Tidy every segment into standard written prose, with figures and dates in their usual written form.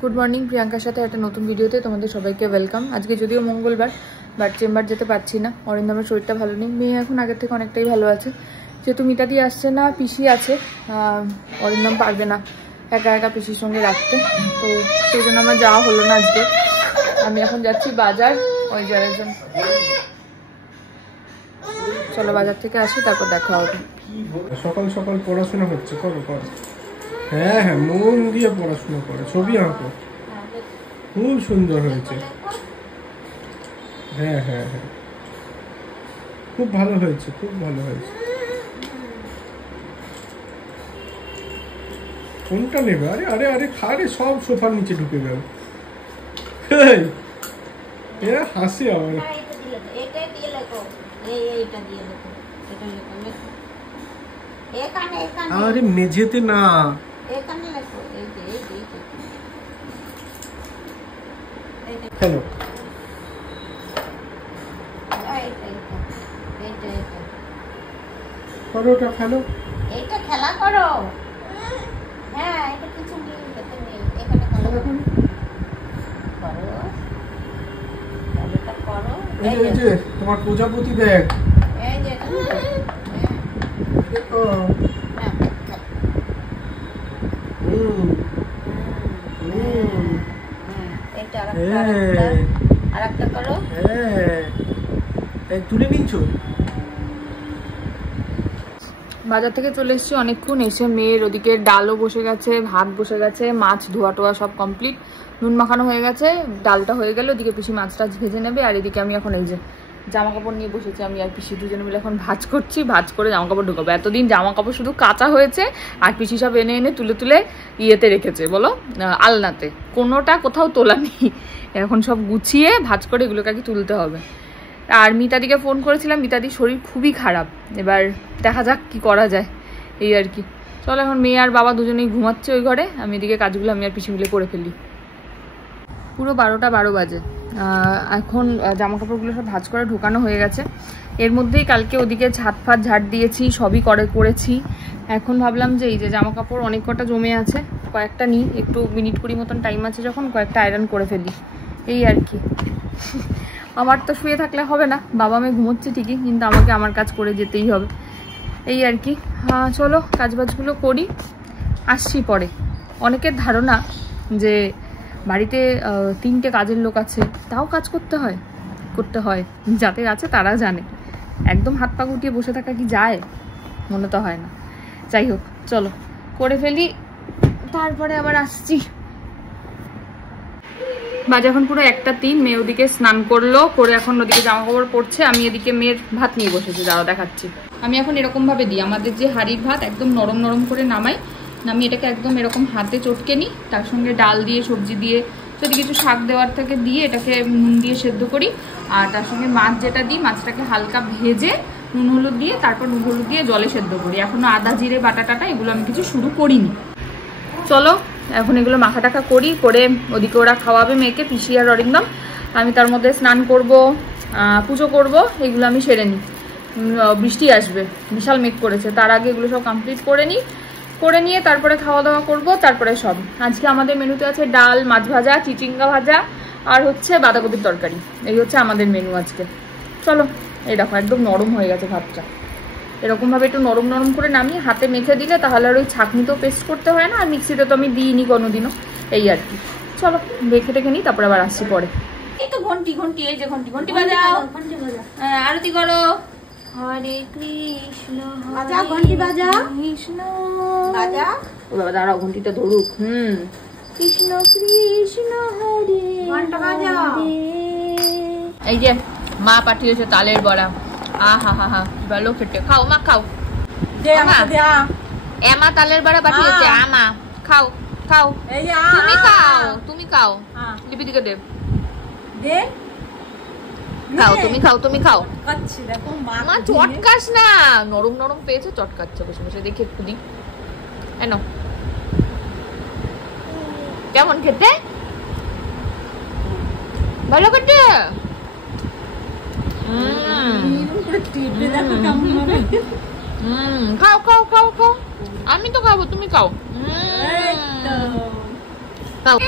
Good morning, প্রিয়াঙ্কার সাথে একটা নতুন ভিডিওতে তোমাদের সবাইকে ওয়েলকাম। আজকে যদিও মঙ্গলবার, বাট চেম্বার যেতে পারছি না, অরিন্দমের শরীরটা ভালো নেই। মেয়ে এখন আগের থেকে অনেকটাই ভালো আছে, যেহেতু মিতাদি আসছে না, পিসি আছে, অরিন্দম পারবে না একা একা পিসির সঙ্গে রাখতে, তো সেই জন্য আমার যাওয়া হলো না আজকে। আমি এখন যাচ্ছি বাজার, ওই যাওয়ার জন্য। চলো বাজার থেকে আসি, তারপর দেখা হবে। সকাল সকাল পড়াশোনা হচ্ছে, করো করো। হ্যাঁ হ্যাঁ, মন দিয়ে পড়াশোনা করো, ছবি আঁকো, খুব সুন্দর হয়েছে। হ্যাঁ হ্যাঁ হ্যাঁ, খুব ভালো হয়েছে, খুব ভালো হয়েছে। কোনটা নেবে? আরে আরে আরে, খারে সব সোফার নিচে ঢুকে গেল। হাসি আমার। আরে মেঝেতে না, হ্যালো, করো ওটা, ফেলো, এইটা খেলা করো। হ্যাঁ, এটা কিছু নেই, এটা নেই, এখানে খেলা করো। এটা করো। এই যে তোমার প্রজাপতি ব্যাগ, এই যে দেখো। এটা আরেকটা করো। হ্যাঁ, তুলে নিয়েছো? বাজার থেকে চলে এসেছি অনেকক্ষণ, এসে মেয়ের ওদিকে ডালও বসে গেছে, ভাত বসে গেছে, মাছ ধোয়া টোয়া সব কমপ্লিট, নুন মাখানো হয়ে গেছে, ডালটা হয়ে গেল, ওদিকে পিসি মাছ টাছ ভেজে নেবে, আর এদিকে আমি এখন এই যে জামা কাপড় নিয়ে বসেছি। আমি আর পিসি দুজনে মিলে এখন ভাঁজ করছি, ভাঁজ করে জামা কাপড় ঢুকাবো। এতদিন জামা কাপড় শুধু কাঁচা হয়েছে, আর পিসি সব এনে এনে তুলে তুলে ইয়েতে রেখেছে, বলো আলনাতে, কোনোটা কোথাও তোলা নেই। এখন সব গুছিয়ে ভাঁজ করে এগুলোকে আগে তুলতে হবে। আর মিতাদিকে ফোন করেছিলাম, মিতাদির শরীর খুবই খারাপ, এবার দেখা যাক কি করা যায়, এই আর কি। চলো এখন মেয়ে আর বাবা দুজনেই ঘুমাচ্ছে ওই ঘরে, আমি এদিকে কাজগুলো আমি আর পিসি মিলে করে ফেলি। পুরো 12টা 12 বাজে। এখন জামা কাপড়গুলো সব ভাঁজ করে ঢোকানো হয়ে গেছে। এর মধ্যেই কালকে ওদিকে ছাদ ফাদ ঝাড় দিয়েছি, সবই করেছি। এখন ভাবলাম যে এই যে জামা কাপড় অনেক কটা জমে আছে, কয়েকটা নিই, একটু মিনিট 20 মতন টাইম আছে যখন, কয়েকটা আয়রন করে ফেলি, এই আর কি। আমার তো শুয়ে থাকলে হবে না, বাবা মেয়ে ঘুমোচ্ছে ঠিকই, কিন্তু আমাকে আমার কাজ করে যেতেই হবে, এই আর কি। চলো কাজবাজগুলো করি, আসছি পরে। অনেকের ধারণা যে বাড়িতে 3টে কাজের লোক আছে, তাও কাজ করতে হয়, যাদের আছে তারা জানে। একদম হাত পা গুটিয়ে বসে থাকা কি যায়? মনে তো হয় না। যাই হোক, চলো করে ফেলি, তারপরে আবার আসছি। বাজে এখন পুরো 1টা 3, মেয়ে ওদিকে স্নান করলো, করে এখন ওদিকে জামা কাপড় পরছে, আমি এদিকে মেয়ের ভাত নিয়ে বসেছি, দাঁড়াও দেখাচ্ছি। আমি এখন এরকম ভাবে দিই, আমাদের যে হাঁড়ির ভাত একদম নরম নরম করে নামাই, নামিয়ে এটাকে একদম এরকম হাতে চটকে নিই, তার সঙ্গে ডাল দিয়ে সবজি দিয়ে যদি কিছু শাক দেওয়ার থেকে দিয়ে এটাকে নুন দিয়ে সেদ্ধ করি, আর তার সঙ্গে মাছ যেটা দিই, মাছটাকে হালকা ভেজে নুন হলুদ দিয়ে, তারপর নুন হলুদ দিয়ে জলে সেদ্ধ করি। এখনো আদা জিরে বাটা টাটা এগুলো আমি কিছু শুরু করিনি। চলো এখন এগুলো মাখা টাখা করি, করে ওদিকে ওরা খাওয়াবে মেয়েকে, পিসি আর অরিন্দম। আমি তার মধ্যে স্নান করব, পুজো করব, এগুলো আমি সেরে নিই। বৃষ্টি আসবে, বিশাল মেঘ করেছে, তার আগে এগুলো সব কমপ্লিট করে নিয়ে তারপরে খাওয়া দাওয়া করব, তারপরে সব। আজকে আমাদের মেনুতে আছে ডাল, মাছ ভাজা, চিচিঙ্গা ভাজা, আর হচ্ছে বাঁধাকপির তরকারি, এই হচ্ছে আমাদের মেনু আজকে। চলো, এই দেখো একদম নরম হয়ে গেছে ভাতটা, এরকম ভাবে একটু নরম নরম করে নামিয়ে হাতে মেখে দিলে তাহলে আর ওই ছাঁকনিতেও পেস্ট করতে হয় না, আর মিক্সিতে তো আমি দিইনি কোনোদিনও, এই আর কি। চলো মেখে টেখে নিই, তারপরে আবার আসছি পরে। এই তো ঘন্টি, এই যে ঘন্টি বাজাও, আরতি করো। হরে কৃষ্ণ বাজা, ঘন্টি বাজা, কৃষ্ণ বাজা। ও বাবা দাঁড়াও, ঘন্টিটা ধরুক। কৃষ্ণ কৃষ্ণ হরে, ঘন্টা বাজা। এই যে মা পাঠিয়েছে তালের বড়া, আহা হা হা, ভালো খেতে। খাও মা, খাও। এমা তালের বড়া পাঠিয়েছে, আমা খাও খাও, তুমি খাও, লিপি দিকে দে, খাও তুমি খাও। মা চটকাস না, নরম নরম পেয়েছে, চটকাচ্ছে বসে বসে, দেখি একটু দিই। এনো, কেমন খেতে? ভালো খেতে। খাও খাও খাও খাও, আমি তো খাবো, তুমি খাও। তাও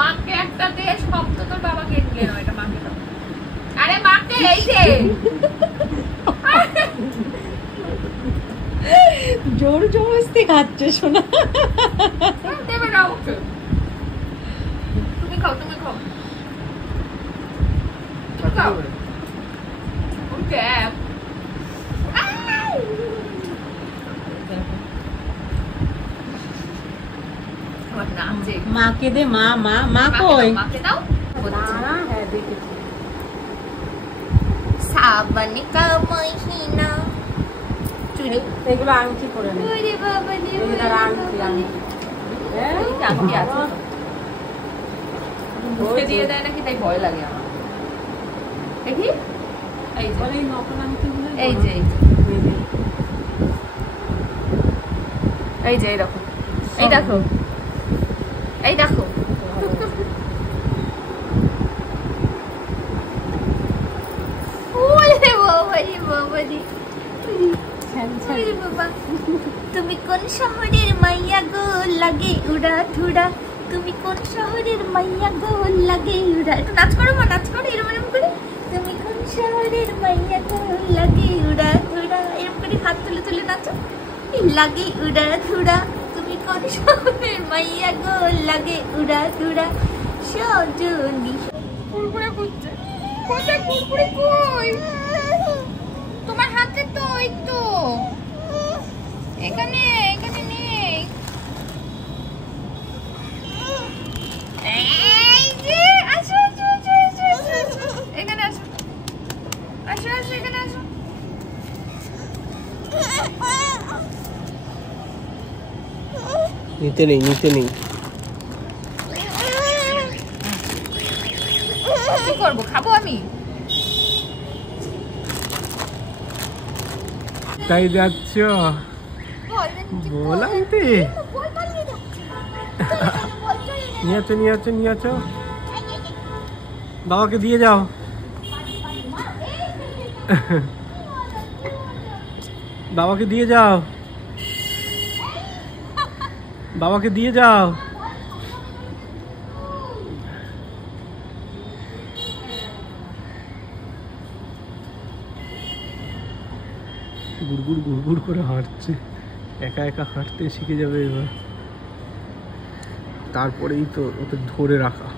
মাকে একটা দে, সব তো তোর বাবাকে দিলে না, এটা মাকে দাও। আরে মাকে এই যে জোর জবরদস্তি খাচ্ছে শোনা। দেবে না ওকে, তুমি খাও, তুমি খাও, খাও ওকে। মাকে দে, মা মা মা কই? মাকে দাও। হ্যাঁ দেখেছি। सावन का महीना चुरी এগুলো আংটি করে নে। ওরে বাবা রে, এগুলো আংটি আংটি। হ্যাঁ আংটি আছে মুখে দিয়ে দেয় নাকি, তাই ভয় লাগে আমার। দেখি এই যে, বলে নকল আংটিগুলো। এই যে এই যে এই দেখো, এই দেখো, এই দেখো। তুমি কোন শহরের মাইয়া গো, লাগে উড়া ধুড়া, তুমি কোন শহরের মাইয়া গো, লাগে উড়া। একটু নাচ করো মা, নাচ করো এরকম এরকম করে। তুমি কোন শহরের মাইয়া গো, লাগে উড়া ধুড়া, এরকম করে হাত তুলে তুলে নাচো। লাগে উড়া ধুড়া, তুমি কোন শহরের মাইয়া গো, লাগে উড়া ধুড়া, সজনী। কুরকুরে খুঁজছে, কোথায় কুরকুরে কই? তোমার হাতে তো, এই তো এখানে, এখানে নেই। এই যে আসো আসো আসো আসো আসো, এখানে আসো, আসো আসো, এখানে আসো। নিতে নেই, নিতে নেই। কি করবো, খাবো আমি? তাই যাচ্ছ বল আনতে? নিয়ে আছো, নিয়ে আছো, নিয়ে আছো, বাবাকে দিয়ে যাও। বাবাকে দিয়ে যাও, বাবাকে দিয়ে যাও। গুড়গুড় গুড়গুড় করে হাঁটছে, একা একা হাঁটতে শিখে যাবে এবার। তারপরেই তো ওকে ধরে রাখা।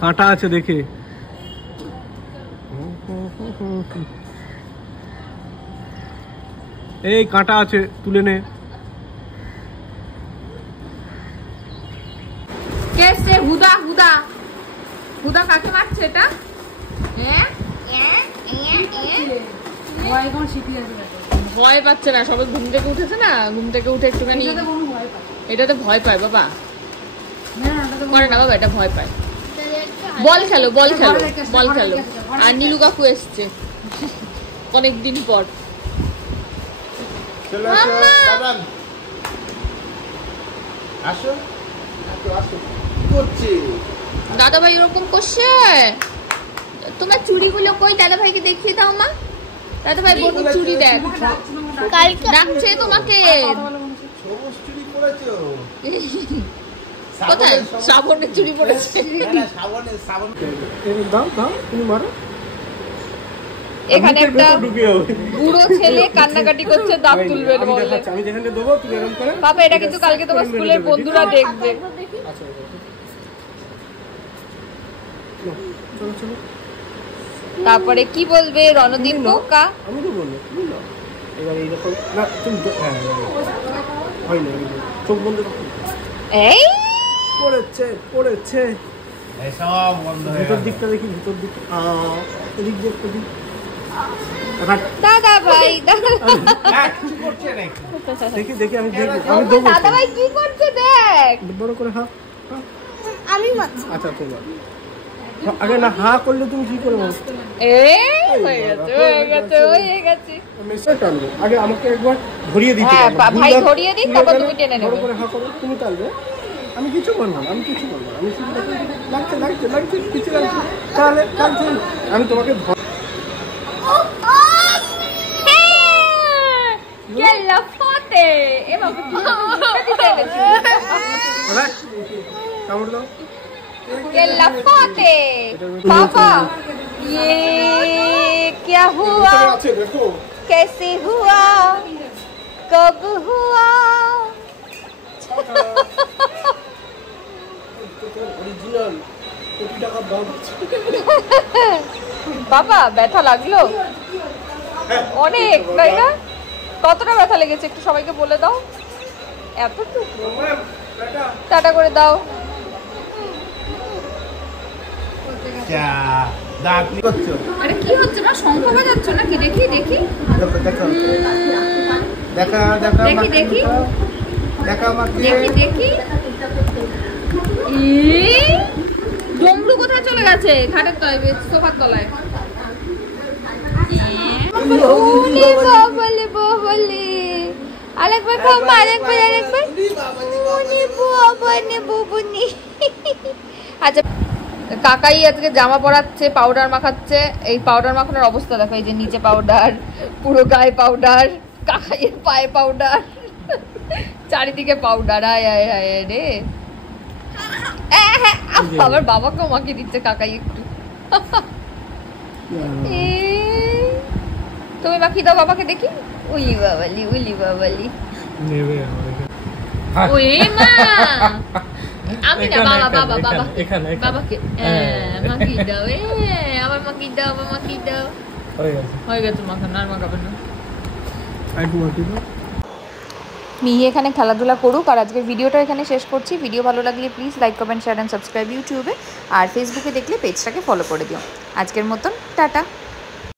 কাঁটা আছে দেখে। এই কাঁটা আছে, তুলে নে। কেসে হুদা হুদা হুদা কাকে মারছে এটা? হ্যাঁ ভয় পাচ্ছে না, সবাই ঘুম থেকে উঠেছে না, ঘুম থেকে উঠে একটুখানি এটাতে ভয় পায় বাবা। করে না বাবা, এটা ভয় পায়। বল খেলো, বল খেলো, বল খেলো। আর নীলু কাকু এসছে অনেকদিন পর। দাদা ভাই ওরকম করছে। তোমার চুড়িগুলো কই? দাদা ভাইকে দেখিয়ে দাও মা। দাদা ভাই বোন চুড়ি দেখ, কালকে ডাকছে তোমাকে। কোথায় শ্রাবণের চুড়ি পড়েছে? এখানে একটা বুড়ো ছেলে কান্নাকাটি করছে, দাঁত তুলবে বলে। বাবা এটা কিন্তু কালকে তোমার স্কুলের বন্ধুরা দেখবে। তারপরে কি বলবে রণদীপ বোকা? আমি তো বলবো এবার এইরকম না, তুমি হয় না, চোখ বন্ধ করো। এই পড়েছে পড়েছে, সব বন্ধ হয়ে গেল। ভিতর দিকটা দেখি, ভিতর দিক, এদিক দিয়ে এদিক। দাদা ভাই কিছু করছে নাকি? দেখি দেখি, আমি দেখি, আমি দেবো। দাদা ভাই কি করছে দেখ, বড় করে হা। আমি মারছি। আচ্ছা তোমার আগে না হা করলে তুমি কি করবে? এই হয়ে গেছে, হয়ে গেছে, হয়ে গেছে। মেসেজ টানবে আগে, আমাকে একবার ধরিয়ে দিতে। হ্যাঁ ভাই ধরিয়ে দিই, তারপর তুমি টেনে নেবে। বড় করে হা করো, তুমি টানবে। আমি কিছু করব না, আমি কিছু করব না, আমি শুধু লাগছে লাগছে লাগছে, কিছু লাগছে, তাহলে লাগছে। আমি তোমাকে কে লফট লফাতে এ বাবা দিতে এনেছি কামড় দাও কে লফাতে পাপা ये क्या हुआ আছে দেখো कैसे हुआ कब हुआ অরিজিনাল কোটি টাকা দাম বাবা ব্যথা লাগলো অনেক তাই না কতটা ব্যথা লেগেছে একটু সবাইকে বলে দাও এতটুকু টাটা করে দাও আরে কি হচ্ছে না শঙ্খ বাজাচ্ছ নাকি দেখি দেখি দেখি দেখি দেখি দেখি ডমরু কোথায় চলে গেছে খাটের তলায় সোফার তলায় বাবালে বাবালে আরেকবার খাও আরেকবার বুবুনি আচ্ছা কাকাই আজকে জামা পরাচ্ছে পাউডার মাখাচ্ছে এই পাউডার মাখানোর অবস্থা দেখো এই যে নিচে পাউডার পুরো গায়ে পাউডার কাকাইয়ের পায়ে পাউডার চারিদিকে পাউডার আয় আয় আয় রে আবার বাবাকেও মাখিয়ে দিচ্ছে কাকাই একটু তুমি মাখিয়ে দাও বাবাকে দেখি উলি বাবালি নেবে ওই মা আমি না বাবা বাবা বাবা এখানে বাবাকে মাখিয়ে দাও আবার মাখিয়ে দাও আবার মাখিয়ে দাও হয়ে গেছে মাখানো আর মাখাবে না মিহি এখানে খেলাধুলা করুক আর আজকের ভিডিওটা এখানে শেষ করছি ভিডিও ভালো লাগলে please like comment share and subscribe ইউটিউবে আর ফেসবুকে দেখলে পেজটাকে ফলো করে দিও আজকের মতন টাটা